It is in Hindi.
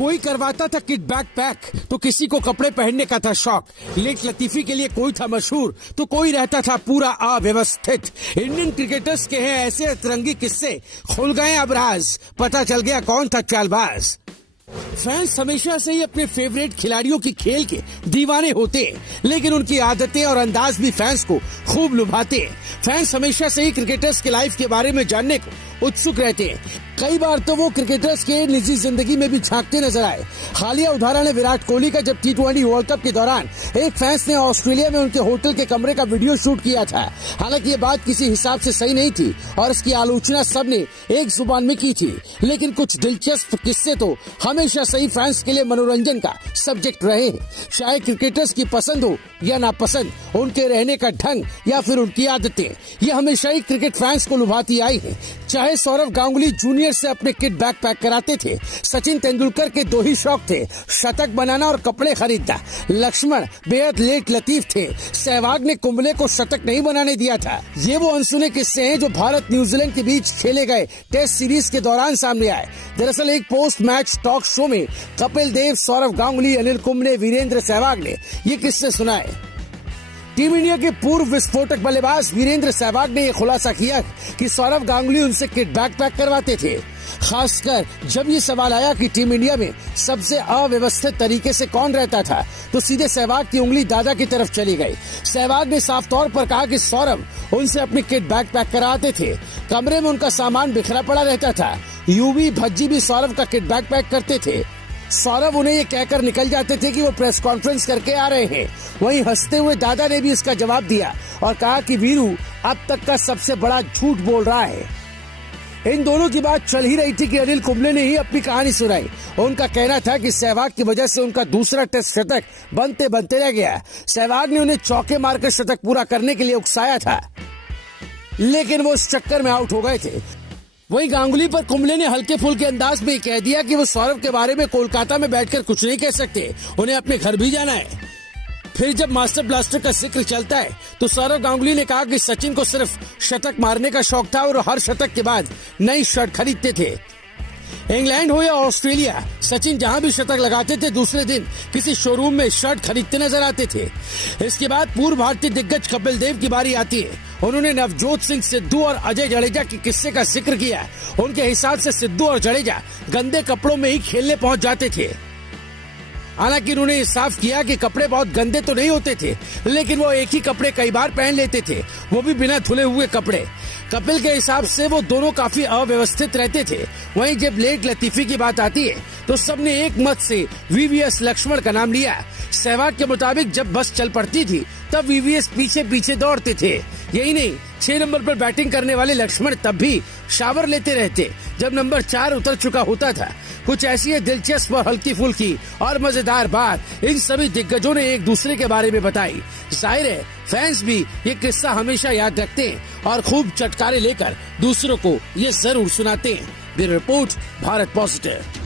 कोई करवाता था किट बैग पैक तो किसी को कपड़े पहनने का था शौक। लेट लतीफी के लिए कोई था मशहूर तो कोई रहता था पूरा अव्यवस्थित। इंडियन क्रिकेटर्स के हैं ऐसे अतरंगी किस्से, खुल गए अब राज, पता चल गया कौन था चालबाज। फैंस हमेशा से ही अपने फेवरेट खिलाड़ियों की खेल के दीवाने होते, लेकिन उनकी आदतें और अंदाज भी फैंस को खूब लुभाते। फैंस हमेशा से ही क्रिकेटर्स के लाइफ के बारे में जानने को उत्सुक रहते हैं। कई बार तो वो क्रिकेटर्स के निजी जिंदगी में भी झांकते नजर आए। हालिया उदाहरण है विराट कोहली का, जब T20 वर्ल्ड कप के दौरान एक फैंस ने ऑस्ट्रेलिया में उनके होटल के कमरे का वीडियो शूट किया था। हालांकि ये बात किसी हिसाब से सही नहीं थी और इसकी आलोचना सबने एक जुबान में की थी, लेकिन कुछ दिलचस्प किस्से तो हमेशा सही फैंस के लिए मनोरंजन का सब्जेक्ट रहे हैं। चाहे क्रिकेटर्स की पसंद हो या नापसंद, उनके रहने का ढंग या फिर उनकी आदतें, ये हमेशा ही क्रिकेट फैंस को लुभाती आई है। चाहे सौरव गांगुली जूनियर से अपने किट बैग पैक कराते थे, सचिन तेंदुलकर के दो ही शौक थे, शतक बनाना और कपड़े खरीदना। लक्ष्मण बेहद लेट लतीफ थे, सहवाग ने कुंबले को शतक नहीं बनाने दिया था। ये वो अनसुने किस्से हैं जो भारत न्यूजीलैंड के बीच खेले गए टेस्ट सीरीज के दौरान सामने आए। दरअसल एक पोस्ट मैच टॉक शो में कपिल देव, सौरव गांगुली, अनिल कुंबले, वीरेंद्र सहवाग ने ये किस्से सुनाए। टीम इंडिया के पूर्व विस्फोटक बल्लेबाज वीरेंद्र सहवाग ने यह खुलासा किया कि सौरव गांगुली उनसे किट बैग पैक करवाते थे। खासकर जब ये सवाल आया कि टीम इंडिया में सबसे अव्यवस्थित तरीके से कौन रहता था, तो सीधे सहवाग की उंगली दादा की तरफ चली गई। सहवाग ने साफ तौर पर कहा कि सौरव उनसे अपनी किट बैग पैक कराते थे। कमरे में उनका सामान बिखरा पड़ा रहता था। यूवी भज्जी भी सौरव का किट बैग पैक करते थे। सौरव उन्हें ये कहकर निकल जाते थे कि वो प्रेस कॉन्फ्रेंस करके आ रहे हैं। वहीं हंसते हुए दादा ने भी इसका जवाब दिया और कहा कि वीरू अब तक का सबसे बड़ा झूठ बोल रहा है। इन दोनों की बात चल ही रही थी कि अनिल कुंबले ने ही अपनी कहानी सुनाई। उनका कहना था कि सहवाग की वजह से उनका दूसरा टेस्ट शतक बनते बनते रह गया। सहवाग ने उन्हें चौके मारकर शतक पूरा करने के लिए उकसाया था, लेकिन वो इस चक्कर में आउट हो गए थे। वहीं गांगुली पर कुंबले ने हल्के फुल्के अंदाज में कह दिया कि वो सौरव के बारे में कोलकाता में बैठकर कुछ नहीं कह सकते, उन्हें अपने घर भी जाना है। फिर जब मास्टर ब्लास्टर का जिक्र चलता है तो सौरव गांगुली ने कहा कि सचिन को सिर्फ शतक मारने का शौक था और हर शतक के बाद नई शर्ट खरीदते थे। इंग्लैंड हो या ऑस्ट्रेलिया, सचिन जहां भी शतक लगाते थे दूसरे दिन किसी शोरूम में शर्ट खरीदते नजर आते थे। इसके बाद पूर्व भारतीय दिग्गज कपिल देव की बारी आती है। उन्होंने नवजोत सिंह सिद्धू और अजय जडेजा के किस्से का जिक्र किया। उनके हिसाब से सिद्धू और जडेजा गंदे कपड़ों में ही खेलने पहुंच जाते थे। हालांकि उन्होंने ये साफ किया कि कपड़े बहुत गंदे तो नहीं होते थे, लेकिन वो एक ही कपड़े कई बार पहन लेते थे, वो भी बिना धुले हुए कपड़े। कपिल के हिसाब से वो दोनों काफी अव्यवस्थित रहते थे। वहीं जब लेट लतीफी की बात आती है तो सबने एक मत से वीवीएस लक्ष्मण का नाम लिया। सहवाग के मुताबिक जब बस चल पड़ती थी तब वीवीएस पीछे पीछे दौड़ते थे। यही नहीं, 6 नंबर पर बैटिंग करने वाले लक्ष्मण तब भी शावर लेते रहते जब नंबर 4 उतर चुका होता था। कुछ ऐसी है दिलचस्प और हल्की फुल्की और मजेदार बात इन सभी दिग्गजों ने एक दूसरे के बारे में बताई। जाहिर है फैंस भी ये किस्सा हमेशा याद रखते हैं और खूब चटकारे लेकर दूसरों को ये जरूर सुनाते हैं। Bureau report, Bharat positive.